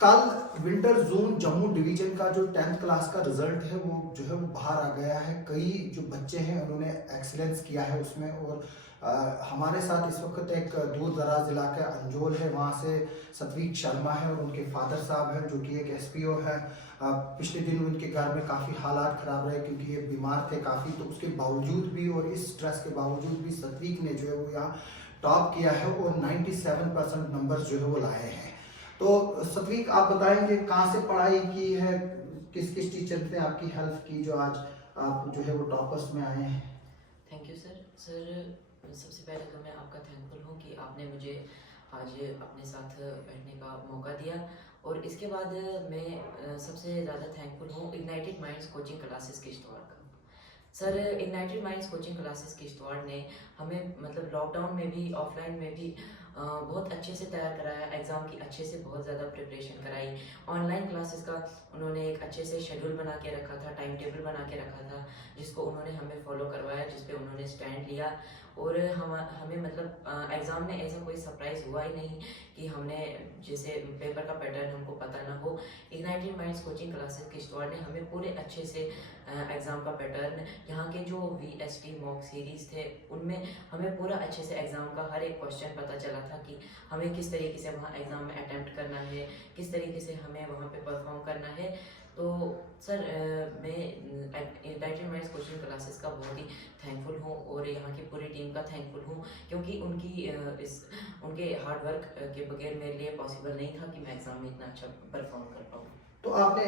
कल winter zone Jammu division का जो 10th क्लास का रिजल्ट है वो जो है वो बाहर आ गया है। कई जो बच्चे हैं उन्होंने एक्सीलेंस किया है उसमें। और हमारे साथ इस वक्त एक दूर दराज इलाका अंजोल है, वहाँ से सतवीक शर्मा है और उनके फादर साहब हैं जो कि एक एसपीओ है। पिछले दिन उनके घर में काफ़ी हालात ख़राब रहे क्योंकि ये बीमार थे काफ़ी, तो उसके बावजूद भी और इस स्ट्रेस के बावजूद भी सतवीक ने जो है वो यहाँ टॉप किया है और 97% नंबर जो है वो लाए हैं। तो सतवीक आप बताएंगे कहाँ से पढ़ाई की है, किस किस टीचर ने आपकी हेल्प की जो आज आप जो है वो टॉपर्स में आए हैं। Thank you sir. सबसे पहले तो मैं आपका थैंकफुल हूँ कि आपने मुझे आज अपने साथ बैठने का मौका दिया। और इसके बाद मैं सबसे ज़्यादा थैंकफुल हूँ ignited minds coaching classes Kishtwar का। Sir, ignited minds coaching classes Kishtwar ने हमें मतलब लॉकडाउन में भी ऑफलाइन में भी बहुत अच्छे से तैयार कराया, एग्ज़ाम की अच्छे से बहुत ज़्यादा प्रिपरेशन कराई। ऑनलाइन क्लासेस का उन्होंने एक अच्छे से शेड्यूल बना के रखा था, टाइम टेबल बना के रखा था, जिसको उन्होंने हमें फॉलो करवाया, जिस पे उन्होंने स्टैंड लिया। और हमें मतलब एग्ज़ाम में ऐसा कोई सरप्राइज़ हुआ ही नहीं कि हमने जैसे पेपर का पैटर्न हमको पता ना हो। Ignited minds coaching classes Kishtwar ने हमें पूरे अच्छे से एग्ज़ाम का पैटर्न, यहाँ के जो वीएसटी मॉक सीरीज़ थे उनमें हमें पूरा अच्छे से एग्ज़ाम का हर एक क्वेश्चन पता चला था कि हमें किस तरीके से वहाँ एग्ज़ाम में अटैम्प्ट करना है, किस तरीके से हमें वहाँ पे परफॉर्म करना है। तो सर, मैं इग्नाइटेड माइंड्स कोचिंग क्लासेस का बहुत ही थैंकफुल हूँ और यहाँ की पूरी टीम का थैंकफुल हूँ, क्योंकि उनके हार्ड वर्क के बगैर मेरे लिए पॉसिबल नहीं था कि मैं एग्ज़ाम में इतना अच्छा परफॉर्म कर पाऊँ। तो आपने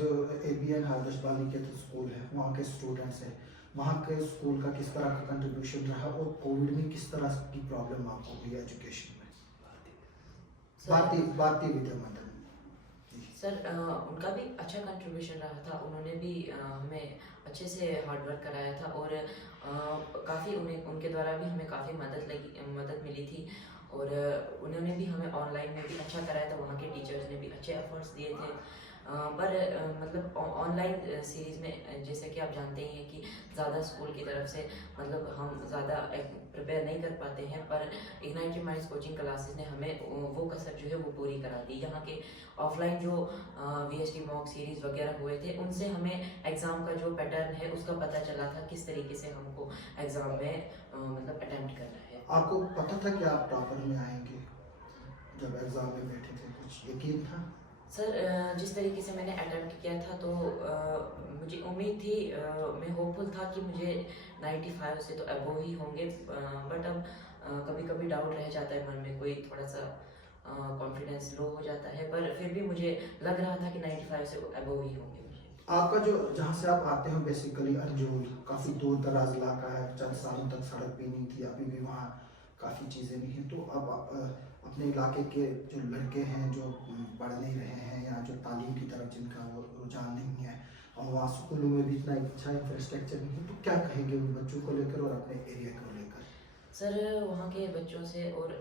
जो एबीएन आदर्श बालिका स्कूल है वहाँ के स्टूडेंट्स हैं, वहाँ के स्कूल का किस तरह का कंट्रीब्यूशन रहा और कोविड में किस तरह की प्रॉब्लम आपको हुई एजुकेशन में। भारतीय भारतीय विद्या मंदिर। सर, उनका भी अच्छा कंट्रीब्यूशन रहा था। उन्होंने भी हमें अच्छे से हार्ड वर्क कराया था और काफ़ी उनके द्वारा भी हमें काफ़ी मदद मिली थी। और उन्होंने भी हमें ऑनलाइन में भी अच्छा कराया था, वहाँ के टीचर्स ने भी अच्छे एफर्ट्स दिए थे। पर मतलब ऑनलाइन सीरीज़ में जैसे कि आप जानते ही हैं कि ज़्यादा स्कूल की तरफ से मतलब हम ज़्यादा प्रिपेयर नहीं कर पाते हैं, पर इग्नाइटेड माइंड्स कोचिंग क्लासेस ने हमें वो कसर जो है वो पूरी करा दी। यहाँ के ऑफलाइन जो वीएसटी मॉक सीरीज़ वगैरह हुए थे उनसे हमें एग्ज़ाम का जो पैटर्न है उसका पता चला था, किस तरीके से हमको एग्ज़ाम में मतलब अटेम्प्ट करना है। आपको पता था कि आप टॉपर में आएंगे जब एग्जाम में बैठे थे, कुछ यकीन था? सर, जिस तरीके से मैंने अटेम्प्ट किया था तो मुझे उम्मीद थी, मैं होपफुल था कि मुझे 95 से तो अबव ही होंगे। बट अब कभी कभी डाउट रह जाता है मन में, कोई थोड़ा सा कॉन्फिडेंस लो हो जाता है, पर फिर भी मुझे लग रहा था कि 95 से अबव ही होंगे मुझे। आपका जो जहाँ से आप आते हो बेसिकली अंजोल काफ़ी दूर दराज इलाका है, चंद सालों तक सड़क भी नहीं थी, अभी भी वहाँ काफ़ी चीज़ें नहीं हैं। तो अब आप अपने इलाके के जो लड़के हैं जो पढ़ नहीं रहे हैं या जो तालीम की तरफ जिनका वो रुझान नहीं है और वहाँ स्कूलों में भी इतना अच्छा इंफ्रास्ट्रक्चर नहीं है, तो क्या कहेंगे उन बच्चों को लेकर और अपने एरिया को लेकर? सर, वहाँ के बच्चों से और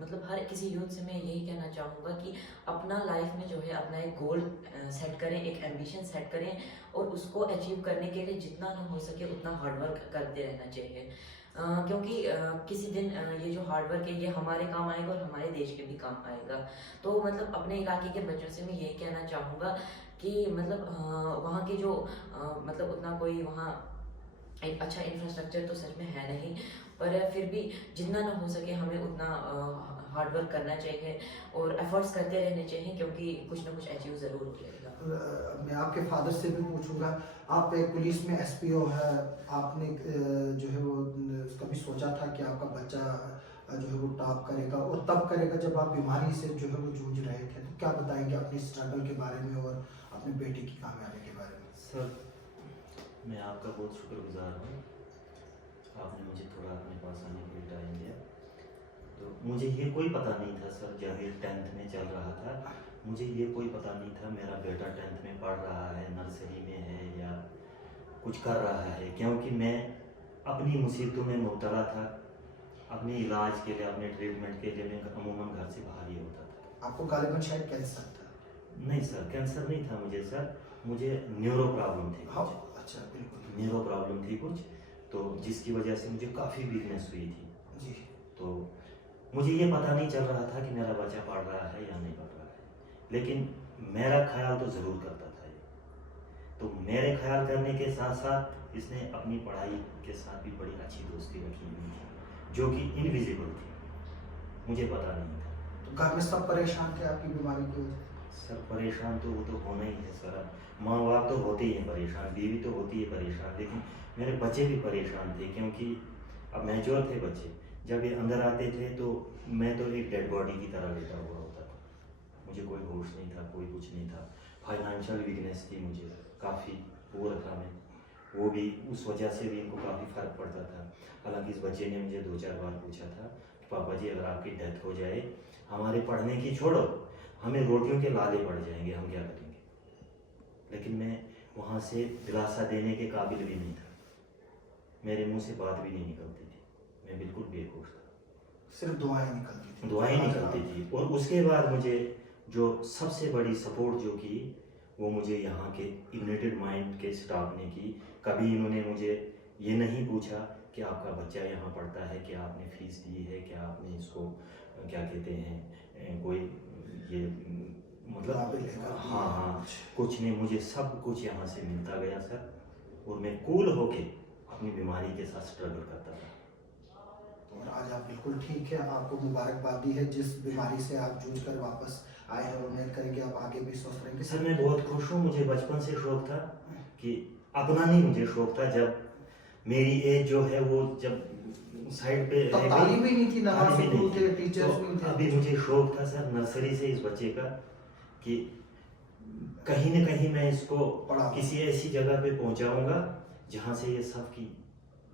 मतलब हर किसी यूथ से मैं यही कहना चाहूँगा कि अपना लाइफ में जो है अपना एक गोल सेट करें, एक एम्बिशन सेट करें और उसको अचीव करने के लिए जितना ना हो सके उतना हार्ड वर्क करते रहना चाहिए। क्योंकि किसी दिन ये जो हार्ड वर्क है ये हमारे काम आएगा और हमारे देश के भी काम आएगा। तो मतलब अपने इलाके के बच्चों से मैं यही कहना चाहूँगा कि मतलब वहाँ के जो मतलब उतना कोई वहाँ एक अच्छा इंफ्रास्ट्रक्चर तो सच में है नहीं, पर फिर भी जितना ना हो सके हमें उतना हार्ड वर्क करना चाहिए और एफर्ट्स करते रहने चाहिए, क्योंकि कुछ ना कुछ अचीव ज़रूर हो जाएगा। मैं आपके फादर से भी पूछूंगा, आप एक पुलिस में एसपीओ है, आपने जो है वो कभी सोचा था कि आपका बच्चा जो है वो टॉप करेगा और तब करेगा जब आप बीमारी से जो है वो जूझ रहे थे? तो क्या बताएंगे अपनी स्ट्रगल के बारे में और अपने बेटे की कामयाबी के बारे में? सर, मैं आपका बहुत शुक्रगुजार हूँ, आपने मुझे थोड़ा अपने पास आने के लिए टाइम दिया। तो मुझे ये कोई पता नहीं था सर, जब ये 10th में चल रहा था मुझे ये कोई पता नहीं था मेरा बेटा 10th में पढ़ रहा है, नर्सरी में है या कुछ कर रहा है, क्योंकि मैं अपनी मुसीबतों में मुब्तला था। अपने इलाज के लिए, अपने ट्रीटमेंट के लिए मैं अमूमन घर से बाहर ही होता था। आपको गालिबन शायद कैंसर था? नहीं सर, कैंसर नहीं था मुझे सर, मुझे न्यूरो प्रॉब्लम थी। हाँ, अच्छा, बिल्कुल। न्यूरो प्रॉब्लम थी कुछ, तो जिसकी वजह से मुझे काफ़ी वीकनेस हुई थी। जी। तो मुझे ये पता नहीं चल रहा था कि मेरा बच्चा पढ़ रहा है या नहीं पढ़ रहा है। लेकिन मेरा ख्याल तो ज़रूर करता था ये। तो मेरे ख्याल करने के साथ साथ इसने अपनी पढ़ाई के साथ भी बड़ी अच्छी दोस्ती रखी हुई थी, जो कि इनविजिबल थी, मुझे पता नहीं था। तो घर में सब परेशान थे आपकी बीमारी की वजह से? सर परेशान तो वो तो होना ही है सर, माँ बाप तो होते ही हैं परेशान, बीवी तो होती है परेशान, लेकिन मेरे बच्चे भी परेशान थे, क्योंकि अब मैच्योर थे बच्चे। जब ये अंदर आते थे तो मैं तो एक डेड बॉडी की तरह लेटा हुआ होता था, मुझे कोई होश नहीं था, कोई कुछ नहीं था। फाइनेंशियल वीकनेस थी मुझे, काफ़ी पुअर था मैं, वो भी उस वजह से भी इनको काफ़ी फ़र्क पड़ता था। हालांकि इस बच्चे ने मुझे 2-4 बार पूछा था कि पापा जी अगर आपकी डेथ हो जाए, हमारे पढ़ने की छोड़ो, हमें रोटियों के लाले पड़ जाएंगे, हम क्या करेंगे। लेकिन मैं वहाँ से दिलासा देने के काबिल भी नहीं था, मेरे मुंह से बात भी नहीं निकलती थी, मैं बिल्कुल बेहोश था, सिर्फ दुआएं निकलती थी? दुआएं निकलती थी। और उसके बाद मुझे जो सबसे बड़ी सपोर्ट जो की, वो मुझे यहाँ के यूनाइटेड माइंड के स्टाफ ने की। कभी इन्होंने मुझे ये नहीं पूछा कि आपका बच्चा यहाँ पढ़ता है, क्या आपने फीस दी है, क्या आपने इसको क्या कहते हैं कोई ये मतलब हाँ हाँ कुछ नहीं, मुझे सब कुछ यहाँ से मिलता गया सर, और मैं कूल होके अपनी बीमारी के साथ स्ट्रगल करता था। और आज आप बिल्कुल ठीक है, आपको मुबारकबादी है जिस बीमारी से आप जूझ कर वापस आए हैं, और उम्मीद करेंगे आप आगे भी स्वस्थ रहेंगे। सर मैं बहुत खुश हूँ, मुझे बचपन से शौक था कि अपना नहीं, मुझे शौक था जब मेरी एज जो है वो जब साइड पे तब तालीम भी नहीं थी, ना तालीम भी स्कूल नहीं थे, थी। टीचर्स तो नहीं थे। अभी मुझे शौक था सर नर्सरी से इस बच्चे का कि कहीं न कहीं मैं इसको पढ़ाऊंगा। किसी ऐसी जगह पे पहुंचाऊंगा जहां से ये सबकी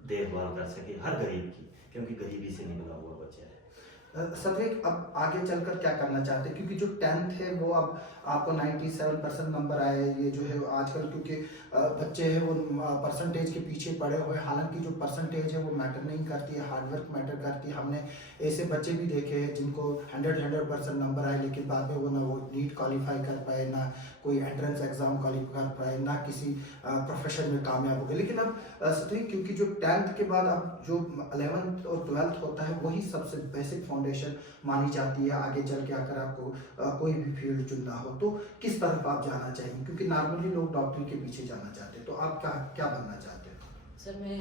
देखभाल कर सके, हर गरीब की, क्योंकि गरीबी से निकला हुआ बच्चा है। सत्विक, अब आगे चलकर क्या करना चाहते हैं, क्योंकि जो 10th है वो अब आपको 97% नंबर आए, ये जो है आजकल क्योंकि बच्चे हैं वो परसेंटेज के पीछे पड़े हुए, हालांकि जो परसेंटेज है वो मैटर नहीं करती है, हार्डवर्क मैटर करती है। हमने ऐसे बच्चे भी देखे हैं जिनको 100% नंबर आए, लेकिन बाद में वो ना वो नीट क्वालिफाई कर पाए, ना कोई एंट्रेंस एग्जाम क्वालिफाई कर पाए, ना किसी प्रोफेशन में कामयाब हो गए। लेकिन अब सत्विक, क्योंकि जो 10th के बाद अब जो 11th और 12th होता है वही सबसे बेसिक फाउंडेशन मानी जाती है आगे चल के अगर आपको कोई भी फील्ड चुनना हो, तो किस तरफ आप जाना चाहेंगे? क्योंकि नॉर्मली लोग डॉक्टरी के पीछे जाना चाहते हैं, तो आप क्या क्या बनना चाहते हैं? सर मैं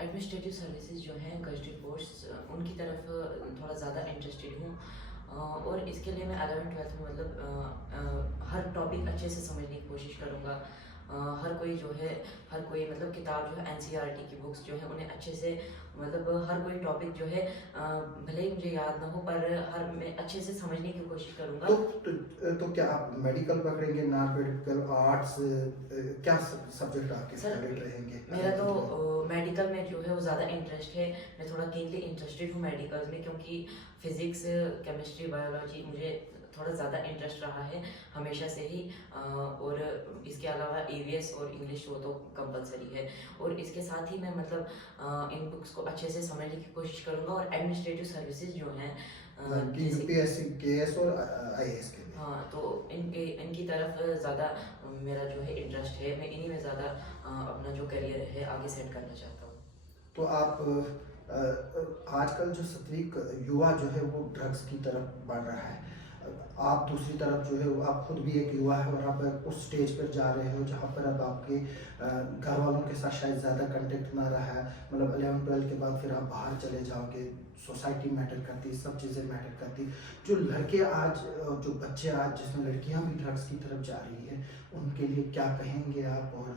एडमिनिस्ट्रेटिव सर्विसेज जो हैं गजटेड पोस्ट उनकी तरफ थोड़ा ज़्यादा इंटरेस्टेड हूँ, और इसके लिए मैं 11th-12th में मतलब हर टॉपिक अच्छे से समझने की कोशिश करूँगा। हर कोई मतलब किताब जो है NCERT की बुक्स जो है उन्हें अच्छे से मतलब हर कोई टॉपिक जो है भले ही मुझे याद ना हो पर मैं अच्छे से समझने की कोशिश करूँगा। तो क्या आप मेडिकल पकड़ेंगे, नॉन मेडिकल, आर्ट्स, क्या सब्जेक्ट आपके सर, फेवरेट रहेंगे? मेरा तो मेडिकल में जो है वो ज़्यादा इंटरेस्ट है, मैं थोड़ा कीनली इंटरेस्टेड हूँ मेडिकल में, क्योंकि फिज़िक्स, केमिस्ट्री, बायोलॉजी मुझे थोड़ा ज़्यादा इंटरेस्ट रहा है हमेशा से ही। और इसके अलावा EVS और इंग्लिश वो तो कंपलसरी है, और इसके साथ ही मैं मतलब इन बुक्स को अच्छे से समझने की कोशिश करूँगा। और एडमिनिस्ट्रेटिव सर्विसेज जो हैं UPSC, KS और IAS के लिए, हाँ, तो इनकी तरफ ज़्यादा मेरा जो है इंटरेस्ट है, मैं इन्हीं में ज़्यादा अपना जो करियर है आगे सेट करना चाहता हूँ। तो आप आजकल जो सत्विक युवा जो है वो ड्रग्स की तरफ बढ़ रहा है, आप दूसरी तरफ जो है आप खुद भी एक युवा है और आप उस स्टेज पर जा रहे हो जहाँ पर अब आपके घर वालों के साथ शायद ज़्यादा कंटेक्ट ना रहा है, मतलब 11-12 के बाद फिर आप बाहर चले जाओगे, सोसाइटी मैटर करती, सब चीज़ें मैटर करती। जो लड़के आज, जो बच्चे आज, जिसमें लड़कियाँ भी ड्रग्स की तरफ जा रही है, उनके लिए क्या कहेंगे आप, और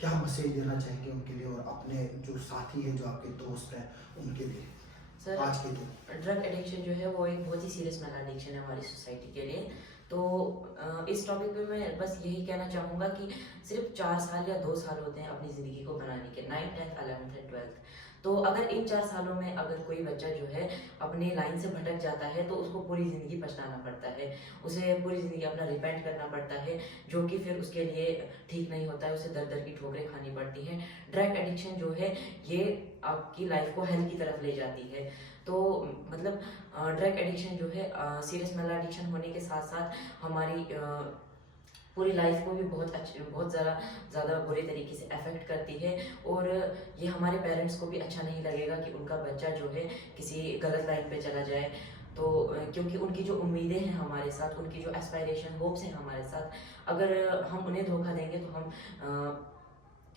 क्या मैसेज देना चाहेंगे उनके लिए, और अपने जो साथी हैं, जो आपके दोस्त हैं, उनके लिए सर, आज के दिन? ड्रग एडिक्शन जो है वो एक बहुत ही सीरियस मेल एडिक्शन है हमारी सोसाइटी के लिए। तो इस टॉपिक पे मैं बस यही कहना चाहूँगा कि सिर्फ 4 साल या 2 साल होते हैं अपनी ज़िंदगी को बनाने के, 9th, 10th, 11th and 12th। तो अगर इन 4 सालों में अगर कोई बच्चा जो है अपनी लाइन से भटक जाता है तो उसको पूरी ज़िंदगी पछताना पड़ता है, उसे पूरी ज़िंदगी अपना रिपेंट करना पड़ता है, जो कि फिर उसके लिए ठीक नहीं होता है, उसे दर दर की ठोकरें खानी पड़ती हैं। ड्रग एडिक्शन जो है ये आपकी लाइफ को हेल्थ की तरफ ले जाती है। तो मतलब ड्रग एडिक्शन जो है सीरियस मेल एडिक्शन होने के साथ साथ हमारी पूरी लाइफ को भी बहुत ज़्यादा बुरे तरीके से अफेक्ट करती है। और ये हमारे पेरेंट्स को भी अच्छा नहीं लगेगा कि उनका बच्चा जो है किसी गलत लाइन पे चला जाए। तो क्योंकि उनकी जो उम्मीदें हैं हमारे साथ, उनकी जो एस्पायरेशन होप्स हैं हमारे साथ, अगर हम उन्हें धोखा देंगे तो हम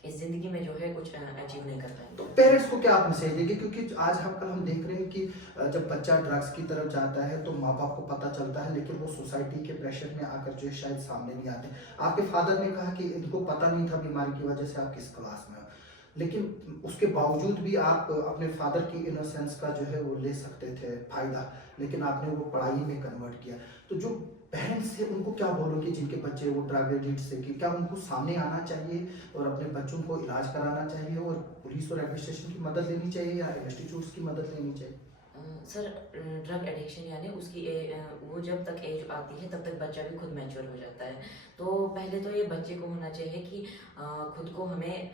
इस ज़िंदगी में जो है कुछ अचीव नहीं कर पाएंगे। तो पेरेंट्स को क्या आप मैसेज देंगे, क्योंकि आज हम देख रहे हैं कि जब बच्चा ड्रग्स की तरफ जाता है तो माँ बाप को पता चलता है, लेकिन वो सोसाइटी के प्रेशर में आकर जो है शायद सामने नहीं आते। आपके फादर ने कहा कि इनको पता नहीं था बीमारी की वजह से आप किस क्लास में हो, लेकिन उसके बावजूद भी आप अपने फादर की इनोसेंस का जो है वो ले सकते थे फायदा, लेकिन आपने वो पढ़ाई में कन्वर्ट किया। तो जो पेरेंट्स हैं उनको क्या बोलोगे जिनके बच्चे वो ड्रग एडिक्ट से, कि क्या उनको सामने आना चाहिए और अपने बच्चों को इलाज कराना चाहिए और पुलिस और एडमिनिस्ट्रेशन की मदद लेनी चाहिए या इंस्टीट्यूट्स की मदद लेनी चाहिए? सर, ड्रग एडिक्शन यानी उसकी वो जब तक एज आती है तब तक बच्चा भी खुद मैच्योर हो जाता है। तो पहले तो ये बच्चे को होना चाहिए कि खुद को हमें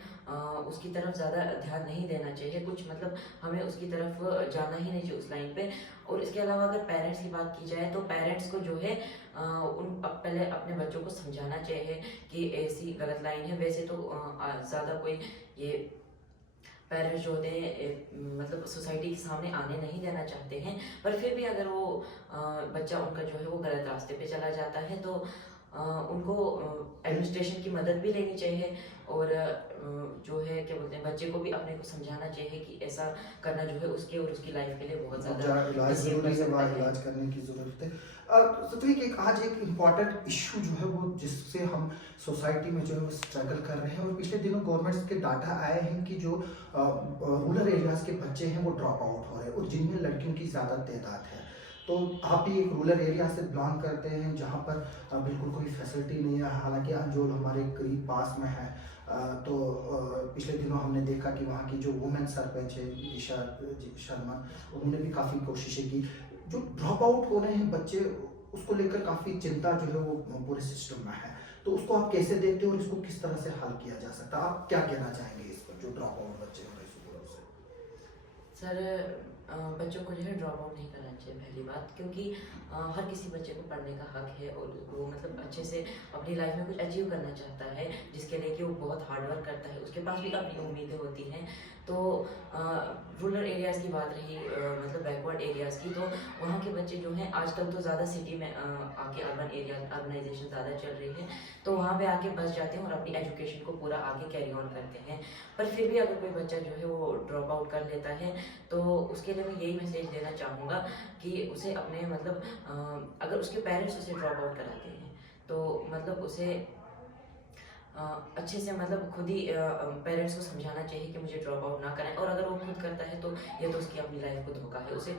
उसकी तरफ ज़्यादा ध्यान नहीं देना चाहिए, कुछ मतलब हमें उसकी तरफ जाना ही नहीं चाहिए उस लाइन पे। और इसके अलावा अगर पेरेंट्स की बात की जाए तो पेरेंट्स को जो है पहले अपने बच्चों को समझाना चाहिए कि ऐसी गलत लाइन है। वैसे तो ज़्यादा कोई ये पेरेंट्स जो होते हैं मतलब सोसाइटी के सामने आने नहीं देना चाहते हैं, पर फिर भी अगर वो बच्चा उनका जो है वो गलत रास्ते पे चला जाता है तो उनको एडमिनिस्ट्रेशन की मदद भी लेनी चाहिए। और जो है क्या बोलते हैं, बच्चे को भी अपने को समझाना चाहिए कि ऐसा करना जो है उसके और उसकी लाइफ के लिए बहुत ज़्यादा इलाज डिसीव कर जरूरी है, सकता वहाँ है। इलाज करने की ज़रूरत है। सतवीक, आज एक इम्पॉर्टेंट इशू जो है वो जिससे हम सोसाइटी में जो है वो स्ट्रगल कर रहे हैं, और पिछले दिनों गवर्नमेंट्स के डाटा आए हैं कि जो रूरल एरियाज़ के बच्चे हैं वो ड्रॉप आउट हो रहे हैं, और जिनमें लड़कियों की ज़्यादा तादाद है। तो आप भी एक रूरल एरिया से बिलोंग करते हैं जहाँ पर बिल्कुल कोई फैसिलिटी नहीं है, हालांकि अंजोल हमारे करीब पास में है। तो पिछले दिनों हमने देखा कि वहाँ की जो वुमेन सरपंच है ईशा शर्मा, उन्होंने भी काफ़ी कोशिशें की। जो ड्रॉप आउट हो रहे हैं बच्चे, उसको लेकर काफ़ी चिंता जो है वो पूरे सिस्टम में है। तो उसको आप कैसे देखते हो और इसको किस तरह से हल किया जा सकता है? आप क्या कहना चाहेंगे इस पर, जो ड्रॉप आउट बच्चे हो रहे हैं स्कूलों से? सर, बच्चों को जो है ड्रॉप आउट नहीं करना चाहिए पहली बात, क्योंकि हर किसी बच्चे को पढ़ने का हक है और वो मतलब अच्छे से अपनी लाइफ में कुछ अचीव करना चाहता है, जिसके लिए कि वो बहुत हार्ड वर्क करता है, उसके पास भी अपनी उम्मीदें होती हैं। तो रूरल एरियाज़ की बात रही, मतलब बैकवर्ड एरियाज़ की, तो वहाँ के बच्चे जो हैं आजकल तो ज़्यादा सिटी में आके अर्बनाइजेशन ज़्यादा चल रही है, तो वहाँ पे आके बस जाते हैं और अपनी एजुकेशन को पूरा आगे कैरी ऑन करते हैं। पर फिर भी अगर कोई बच्चा जो है वो ड्रॉप आउट कर लेता है तो उसके लिए मैं यही मैसेज देना चाहूँगा कि उसे अपने मतलब अगर उसके पेरेंट्स उसे ड्रॉप आउट कराते हैं तो मतलब उसे अच्छे से मतलब खुद ही पेरेंट्स को समझाना चाहिए कि मुझे ड्रॉप आउट ना करें। और अगर वो खुद करता है तो ये तो उसकी अपनी लाइफ को धोखा है। उसे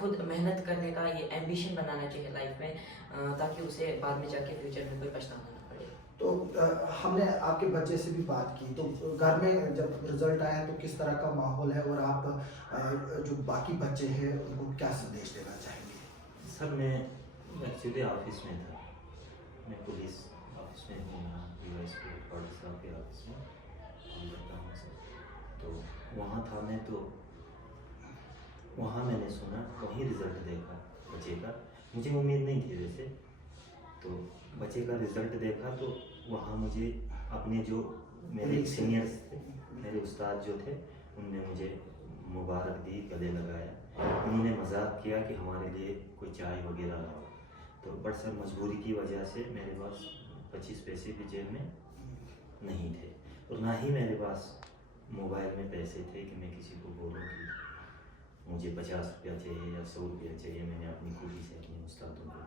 खुद मेहनत करने का ये एम्बिशन बनाना चाहिए लाइफ में, ताकि उसे बाद में जाके फ्यूचर में कोई पछताना ना पड़े। तो हमने आपके बच्चे से भी बात की, तो घर में जब रिजल्ट आया तो किस तरह का माहौल है, और आप जो बाकी बच्चे हैं उनको क्या संदेश देना चाहेंगे? सर, मैं एक्चुअली ऑफिस में था, मैं पुलिस ऑफिस में हूँ, यहाँ USP हेडक्वार्टर साहब के ऑफिस में काम करता हूँ सर। तो वहाँ था मैं, तो वहाँ मैंने सुना, वहीं रिज़ल्ट देखा बच्चे का। मुझे उम्मीद नहीं थी वैसे, तो बच्चे का रिज़ल्ट देखा तो वहाँ मुझे अपने जो मेरे सीनियर्स थे, मेरे उस्ताद जो थे, उनने मुझे मुबारक दी, गले लगाया। उन्होंने मजाक किया कि हमारे लिए कोई चाय वगैरह लाओ। तो बट सर, मजबूरी की वजह से मेरे पास 25 पैसे भी जेब में नहीं थे, और ना ही मेरे पास मोबाइल में पैसे थे कि मैं किसी को बोलूँ कि मुझे 50 रुपया चाहिए या 100 रुपया चाहिए। मैंने अपनी खुशी से अपने उस्तादों को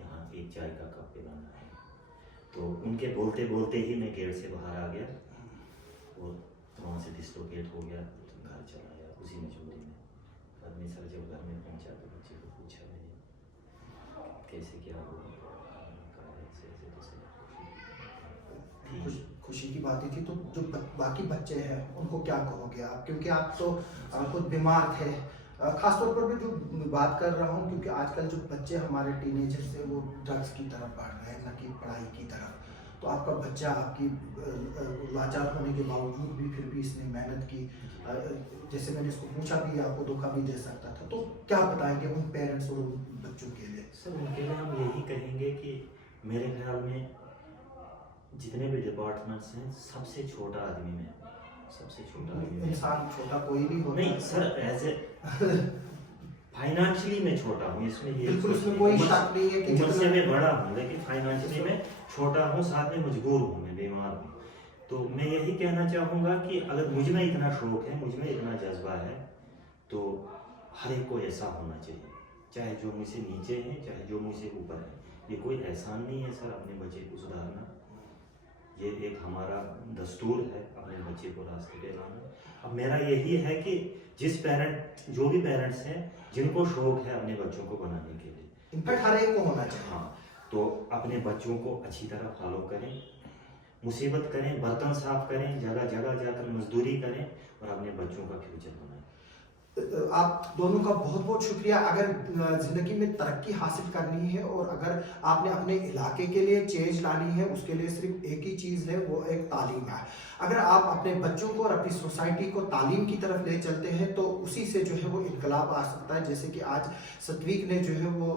यहाँ एक चाय का कप पिलाना है। तो उनके बोलते बोलते ही मैं गेट से बाहर आ गया और वहाँ से डिस्लोकेट हो गया, तो घर चला आया उसी मजबूरी में। बाद में सर जब घर में पहुँचा तो बच्चे को पूछा मैंने कैसे क्या हुआ, कहा ऐसे ऐसे तो सर खुशी की बात ही थी। तो जो बाकी बच्चे हैं उनको क्या कहोगे आप, क्योंकि आप तो खुद बीमार थे, खासतौर पर मैं जो बात कर रहा हूँ क्योंकि आजकल जो बच्चे हमारे टीनेजर से वो ड्रग्स की तरफ बढ़ रहे हैं, न कि पढ़ाई की तरफ। तो आपका बच्चा आपकी लाचार होने के बावजूद भी फिर भी इसने मेहनत की, जैसे मैंने इसको पूछा भी, आपको धोखा भी दे सकता था। तो क्या बताएंगे उन पेरेंट्स और उन बच्चों के लिए? सर, उनके लिए हम यही कहेंगे कि मेरे ख्याल में जितने भी डिपार्टमेंट्स हैं, सबसे छोटा आदमी में, सबसे छोटा आदमी इंसान छोटा कोई भी होता नहीं है सर, एज ए फाइनेंशियली मैं छोटा हूँ, इसमें ये बिल्कुल सोच उसमें नहीं, कोई उम्र- शक नहीं है कि उम्र से जितना मैं बड़ा हूँ लेकिन फाइनेंशियली मैं छोटा हूँ, साथ में मजबूर हूँ, मैं बीमार हूँ। तो मैं यही कहना चाहूँगा कि अगर मुझ में इतना शौक है, मुझ में इतना जज्बा है, तो हर एक को ऐसा होना चाहिए, चाहे जो मुझसे नीचे है चाहे जो मुझसे ऊपर है। ये कोई एहसान नहीं है सर अपने बच्चे को सुधारना, ये एक हमारा दस्तूर है अपने बच्चे को रास्ते पे लाना। अब मेरा यही है कि जो भी पेरेंट्स हैं जिनको शौक है अपने बच्चों को बनाने के लिए, इनफैक्ट हर एक को होना चाहिए। हाँ, तो अपने बच्चों को अच्छी तरह फॉलो करें, मुसीबत करें, बर्तन साफ करें, जगह जगह जाकर मजदूरी करें और अपने बच्चों का फ्यूचर बनाएं। आप दोनों का बहुत बहुत शुक्रिया। अगर ज़िंदगी में तरक्की हासिल करनी है और अगर आपने अपने इलाके के लिए चेंज लानी है, उसके लिए सिर्फ एक ही चीज़ है, वो एक तालीम है। अगर आप अपने बच्चों को और अपनी सोसाइटी को तालीम की तरफ ले चलते हैं तो उसी से जो है वो इनकलाब आ सकता है। जैसे कि आज सत्वीक ने जो है वो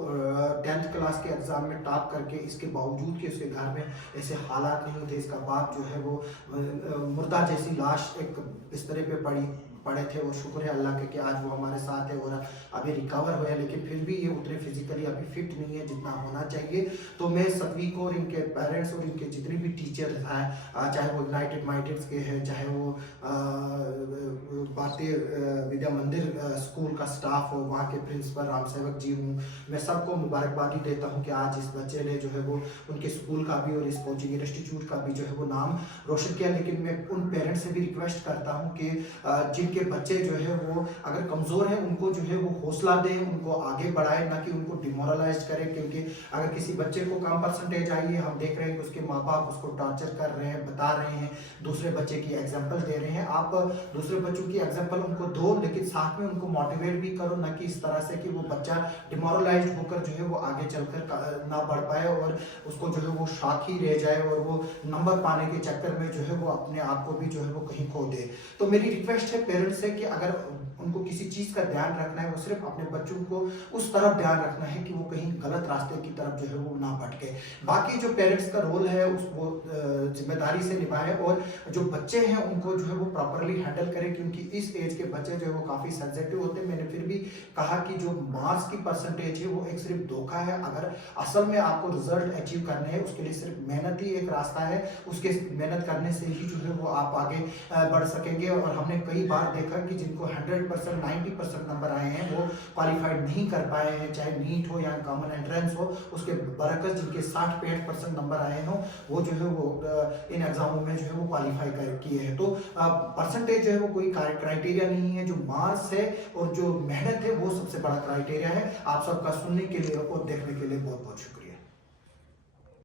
10th क्लास के एग्ज़ाम में टॉप करके, इसके बावजूद कि उसके घर में ऐसे हालात नहीं थे, इसका बाप जो है वो मुर्दा जैसी लाश एक बिस्तरे पे पड़े थे, और शुक्र है अल्लाह के कि आज वो हमारे साथ है और अभी रिकवर हुए, लेकिन फिर भी ये उतने फिजिकली अभी फिट नहीं है जितना होना चाहिए। तो मैं सभी को और इनके पेरेंट्स और इनके जितने भी टीचर्स हैं, चाहे वो यूनाइटेड माइंडेड्स के हैं, चाहे वो भारतीय विद्या मंदिर स्कूल का स्टाफ हो, वहाँ के प्रिंसिपल राम सेवक जी हूँ, मैं सबको मुबारकबादी देता हूँ कि आज इस बच्चे ने जो है वो उनके स्कूल का भी और इस कोचिंग इंस्टीट्यूट का भी जो है वो नाम रोशन किया। लेकिन मैं उन पेरेंट्स से भी रिक्वेस्ट करता हूँ कि जिनके बच्चे जो है वो अगर कमज़ोर हैं उनको जो है वो हौसला दें, उनको आगे बढ़ाएं, ना कि उनको डिमोरलाइज करें। क्योंकि अगर किसी बच्चे को कम परसेंटेज आई है, हम देख रहे हैं कि उसके माँ बाप उसको टॉर्चर कर रहे हैं, बता रहे हैं, दूसरे बच्चे की एग्जाम्पल दे रहे हैं। आप दूसरे बच्चों की एग्जाम्पल उनको दो, लेकिन साथ में उनको मोटिवेट भी करो, ना कि इस तरह से कि वो बच्चा डिमोरलाइज होकर जो है वो आगे चलकर ना बढ़ पाए और उसको जो है वो शौक ही रह जाए और वो नंबर पाने के चक्कर में जो है वो अपने आप को भी जो है वो कहीं खो दे। तो मेरी रिक्वेस्ट है पेरेंट्स से कि अगर उनको किसी चीज़ का ध्यान रखना है, वो सिर्फ अपने बच्चों को उस तरफ ध्यान रखना है कि वो कहीं गलत रास्ते की तरफ जो है वो ना भटके। बाकी जो पेरेंट्स का रोल है उस वो जिम्मेदारी से निभाए और जो बच्चे हैं उनको जो है वो प्रॉपरली हैंडल करें, क्योंकि इस एज के बच्चे जो है वो काफ़ी सेंसिटिव होते हैं। मैंने फिर भी कहा कि जो मार्क्स की परसेंटेज है वो एक सिर्फ धोखा है। अगर असल में आपको रिजल्ट अचीव करने हैं उसके लिए सिर्फ मेहनत ही एक रास्ता है, उसके मेहनत करने से ही जो है वो आप आगे बढ़ सकेंगे। और हमने कई बार देखा कि जिनको 100% 90% नंबर आए हैं वो क्वालिफाइड नहीं कर पाए हैं, चाहे नीट हो या कॉमन एंट्रेंस हो, उसके बरकस जिनके 60-65% नंबर आए हों वो जो है वो इन एग्जामों में जो है वो क्वालिफाई किए हैं। तो परसेंटेज जो है वो कोई क्राइटेरिया नहीं है, जो मार्क्स है और जो मेहनत है वो सबसे बड़ा क्राइटेरिया है। आप सबका सुनने के लिए और देखने के लिए बहुत बहुत शुक्रिया।